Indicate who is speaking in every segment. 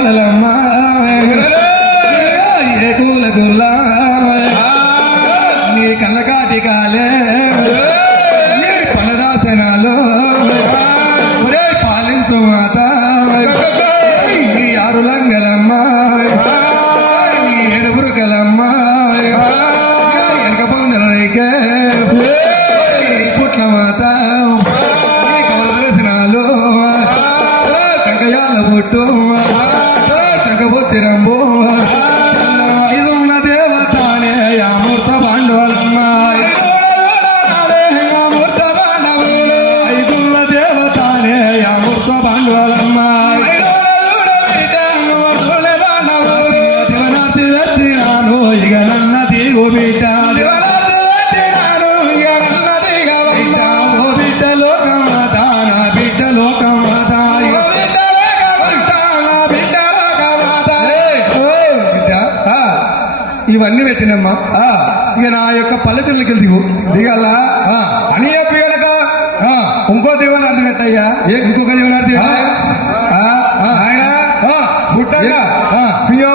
Speaker 1: আলামা ఇవన్నీ పెట్టినమ్మా. ఆ, ఇక నా యొక్క పల్లెటూళ్ళకి దిగు. దిగల్లా? ఆ, అని చెప్పి కనుక ఇంకో దీవనార్థం పెట్టయ్యా ఏ? ఇంకొక దీవనార్థం ఆయన పుట్టంగా అయ్యో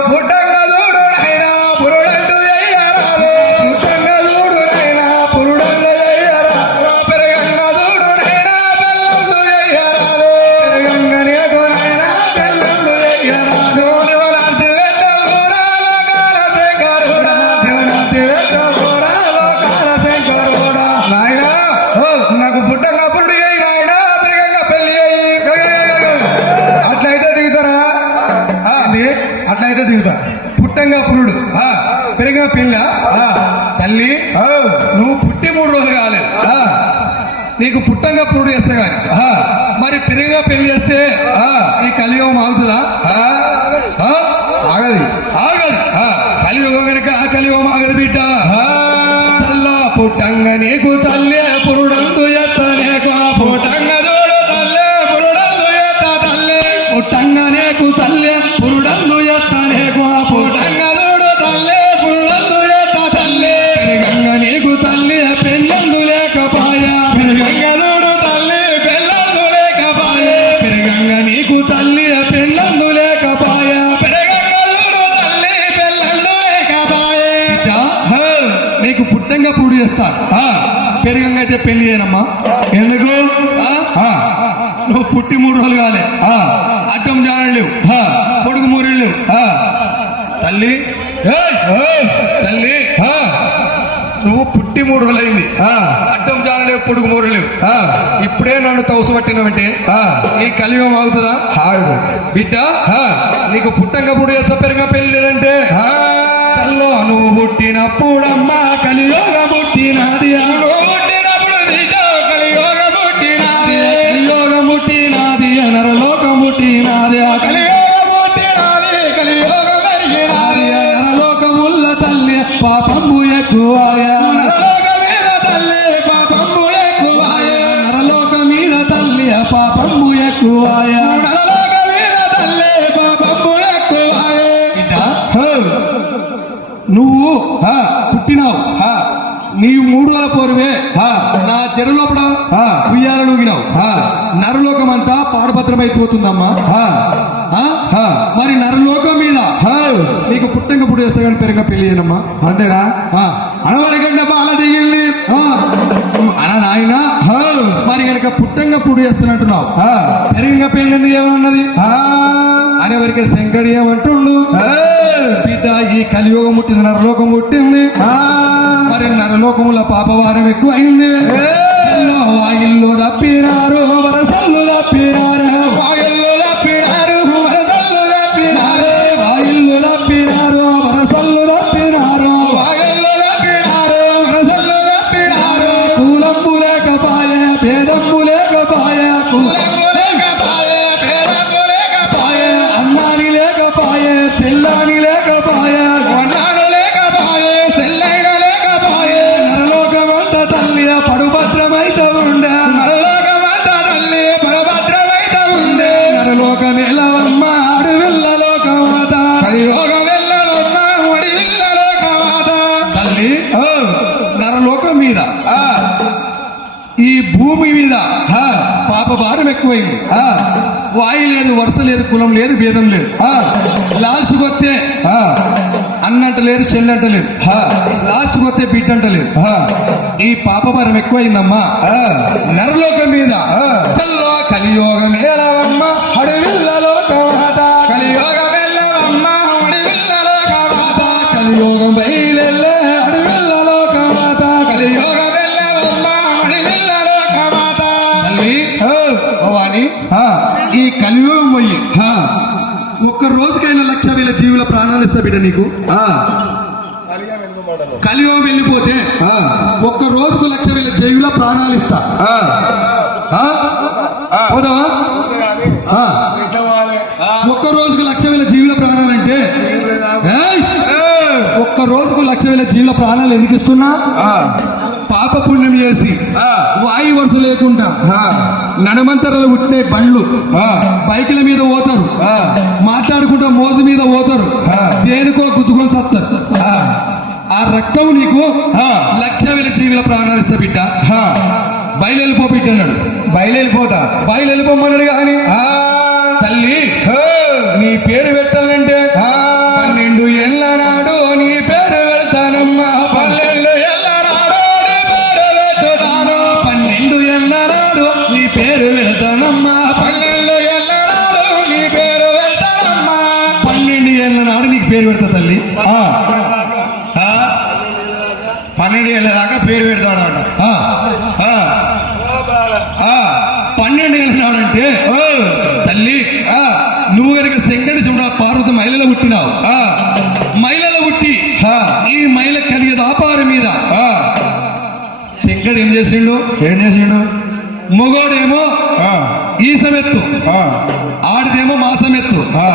Speaker 1: నాకు పుట్టంగా పురుడు ఆయన నాయనా పెళ్ళి అట్లయితే దిగుతారా? ఆ, అట్లయితే దిగుతా. పుట్టంగా పురుడు పెరిగా పిల్ల తల్లి నువ్వు పుట్టి మూడు రోజులు కాలేదు. ఆ, నీకు పుట్టంగా పురుడు చేస్తే కానీ ఆ, మరి పెరిగా పెళ్ళి చేస్తే ఆ, ఈ కలియుగం ఆగుతుందా? ఆ, ఆగది. ఆగదు. ఆ, కలియుగం కనుక ఆ కలియుగం ఆగదు బిడ్డ. ఆ, పుట్టంగా నీకు తల్లి పెరుగంగా అయితే పెళ్ళి చేయనమ్మా ఎందుకు. నువ్వు పుట్టి మూడు రోజులు కాలే. అడ్డం జాడలు లేవు ఆ. పొడుగు మూరెళ్ళు. తల్లి! తల్లి. నువ్వు పుట్టి మూడు రోజులు అయింది అడ్డం జాడలేవు పొడుగు మూరెళ్ళు. ఇప్పుడే నన్ను తౌసు పట్టినవంటే నీ కలియుగం ఆగుతుందా ఆగు బిడ్డ. నీకు పుట్టంగా పుడి చేస్తా పెరుగా పెళ్ళి లేదంటే చల్లో నువ్వు పుట్టినప్పుడమ్మా కలియోగ పుట్టినది పుట్టినది నరలోకం పుట్టినది ఆ కలియోగ పుట్టినది కలియోగ పెరిగినది నరలోకముల్ల తల్లి పాపము ఎక్కువాయ మూడు వేల పోరువే నా జడ లోపల ఉయ్యాల నూగినావు. నరలోకం అంతా పాడభద్రమైపోతుందమ్మా. మరి నరలోకం మీద నీకు పుట్టంగా పుట్టి చేస్తా కానీ పెరగ పెళ్ళి చేయనమ్మా. అంతేనా? అనవరకంటే బాల దిగింది అన నాయన. మరి కనుక పుట్టంగా పుడి చేస్తున్నట్టున్నావు. పెరిగంగా పెళ్ళి ఎందుకు ఏమన్నది అని ఎవరికి శంకరి ఏమంటుండు బిడ్డ ఈ కలియుగం పుట్టింది నరలోకం పుట్టింది. మరి నరలోకముల పాపవారం ఎక్కువ అయింది వాయిల్లో తప్పినారు వరసల్లు తప్పినారు ఎక్కువైంది. వాయి లేదు వరుస లేదు కులం లేదు భేదం లేదు.
Speaker 2: ఆ,
Speaker 1: లాస్ట్ అన్నంట లేదు చెల్లంట లేదు. లాస్ట్ కొత్తే బిడ్డ లేదు.
Speaker 2: ఆ,
Speaker 1: ఈ పాపభరం ఎక్కువైందమ్మా.
Speaker 2: ఆ,
Speaker 1: నరలోకం మీద.
Speaker 2: ఆ.
Speaker 1: చల్లో కలియోగం అడవిల్లలో కలియోగం ప్రాణాలు ఇస్తా బిడ్డ నీకు?
Speaker 2: ఆ,
Speaker 1: కలియుగం వెళ్ళిపోతే ఒక్క రోజుకు లక్ష వేల జీవుల ప్రాణాలు ఇస్తా. పోదావా. ఒక్క రోజుకు లక్ష వేల జీవుల ప్రాణాలంటే ఏయ్! ఒక్క రోజుకు లక్ష వేల జీవుల ప్రాణాలు ఎందుకు ఇస్తున్నా? పాప పుణ్యం చేసి
Speaker 2: ఆ,
Speaker 1: వాయు వరుస లేకుండా నడమంతరలు పుట్టిన బండ్లు
Speaker 2: ఆ,
Speaker 1: బైకుల మీద పోతారు.
Speaker 2: ఆ,
Speaker 1: మాట్లాడుకుంటా మోజు మీద పోతారు. దేనికో గుద్దుకొని సత్తారు.
Speaker 2: ఆ,
Speaker 1: ఆ రక్తం నీకు
Speaker 2: ఆ.
Speaker 1: లక్ష వేల జీవుల ప్రాణాలు ఇస్తా బిడ్డ. బయలుపో బిడ్డ అన్నాడు.
Speaker 2: బయలుదేరిపోతా.
Speaker 1: బయలుపోమన్నాడు కానీ
Speaker 2: ఆ,
Speaker 1: తల్లి నీ పేరు పన్నెండు ఏళ్ళ
Speaker 2: దాకా పేరు పెడతాడు అంట
Speaker 1: ఆ,
Speaker 2: ఆ, ఆ,
Speaker 1: పన్నెండు ఏళ్ళ నాడంటే
Speaker 2: ఓ,
Speaker 1: తల్లి
Speaker 2: ఆ,
Speaker 1: నువ్వు కనుక శంకటి చూడ పార్వతి మహిళలో పుట్టినావు.
Speaker 2: ఆ,
Speaker 1: మహిళలో పుట్టి
Speaker 2: ఆ,
Speaker 1: ఈ మహిళ కలిగే దాపారం మీద
Speaker 2: ఆ.
Speaker 1: శంకడు ఏం చేసిండు?
Speaker 2: ఏం చేసిండు?
Speaker 1: మొగోడేమో
Speaker 2: ఆ,
Speaker 1: ఈ సమెత్తు
Speaker 2: ఆ,
Speaker 1: ఆడిదేమో మా సమెత్తు
Speaker 2: ఆ,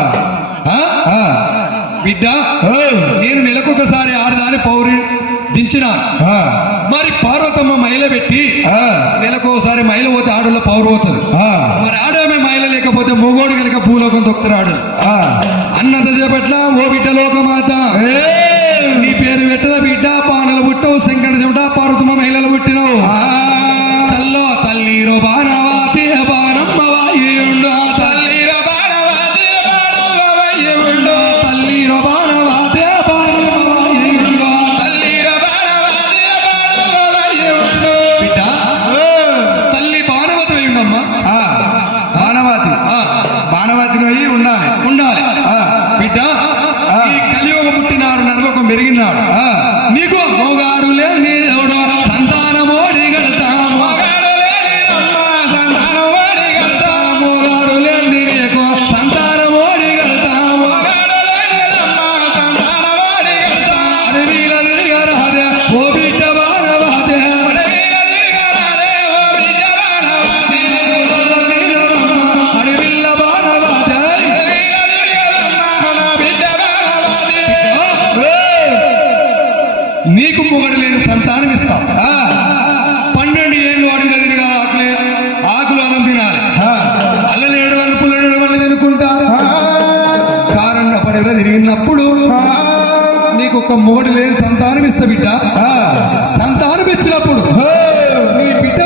Speaker 1: ఆ?
Speaker 2: ఆ,
Speaker 1: బిడ్డ
Speaker 2: ఓ,
Speaker 1: నేను నెలకొకసారి ఆడదాని పౌరి దించిన
Speaker 2: ఆ,
Speaker 1: మరి పార్వతమ్మ మహిళ పెట్టి
Speaker 2: ఆ,
Speaker 1: నెలకోసారి మహిళ పోతే ఆడలో పౌరు పోతుంది
Speaker 2: ఆ,
Speaker 1: మరి ఆడమే మహిళ లేకపోతే మొగోడు కనుక భూలోకం తొక్కుతాడు.
Speaker 2: ఆ.
Speaker 1: అన్నంత చేపట్ల ఓ బిడ్డ లోకమాత! నీ పేరు పెట్టల బిడ్డ? పానలు పుట్టవు శంకర చెమట పార్వతమ్మ మహిళలు పుట్టినవు.
Speaker 2: ఆ,
Speaker 1: చల్లో తల్లిరో బాణవాతి బాణమ్మ ఒక మొగడు లేని సంతానం ఇస్తా బిడ్డ. సంతానం ఇచ్చినప్పుడు నీ బిడ్డ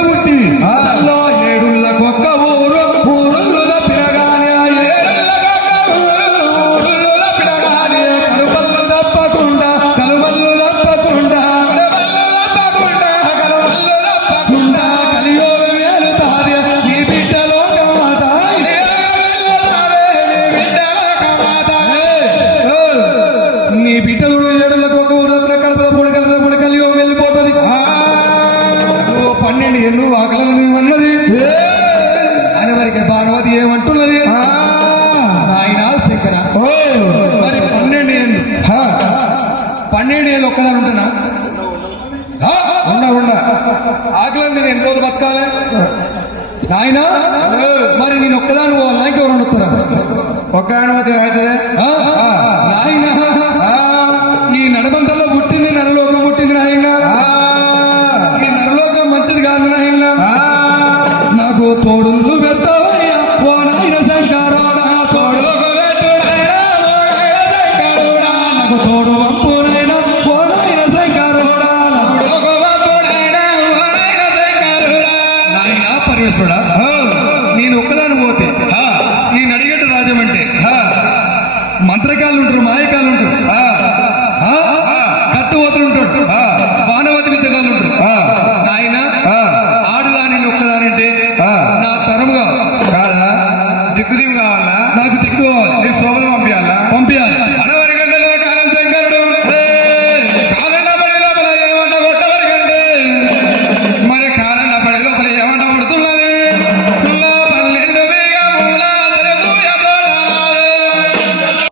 Speaker 1: ఏళ్ళు ఒక్కదాని ఉంటున్నా ఉండ ఉండ. ఆకలి నేను ఎన్ని రోజులు బతకాలి? నాయన మరి నేను ఒక్కదాని పోవాలా? ఇంకెవరు వస్తారా?
Speaker 2: ఒక్క అనుమతి అవుతుంది.
Speaker 1: నాయన.